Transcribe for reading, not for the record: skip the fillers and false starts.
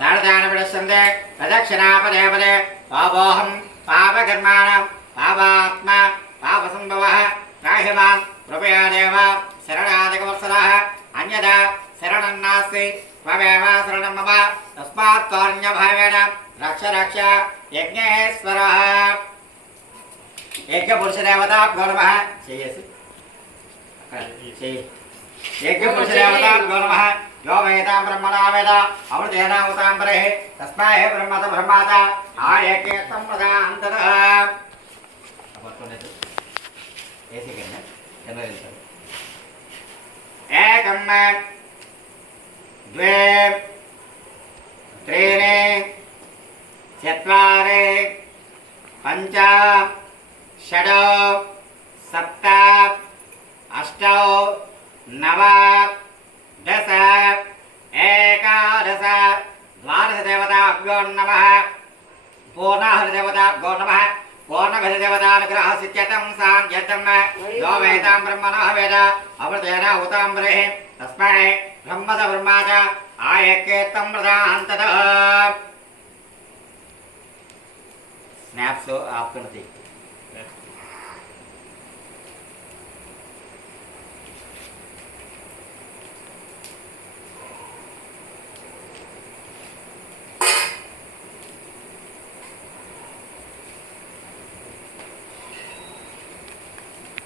ताड़दानविडस्सन्ते प्रदक्षिणापदे पदे पापोऽहं पापकर्माणां पापात्मा पापसम्भवः त्राहि मां कृपया देव शरणागतवत्सलः अन्यथा शरणं नास्ति त्वमेव शरणं मम तस्मात् कारुण्यभावेन रक्ष रक्ष यज्ञेश्वरः यज्ञपुरुषदेवताभ्यो नमः यज्ञपुरुषदेवताभ्यो नमः यो वेदां ब्रह्मणा वेद अमृतेन उतां बरेः तस्मै ब्रह्मत ब्रह्माता आयज्ञेत्तं प्रदान्ततः एकं द्वे त्रीणि चत्वारि पञ्च षड् सप्त अष्ट नव दश एकादश द्वादशदेवताभ्यो नमः पूर्णाहुतिदेवताभ्यो नमः पूर्णभिदेवतानुग्रहसिद्ध्यतं सान्ध्यतं यो वेदां ब्रह्मणः वेद अमृतेन उतां बरेः तस्मै ब्रह्मद ब्रह्मा च आयज्ञेत्तं प्रदान्ततः स्नैप्स आप करते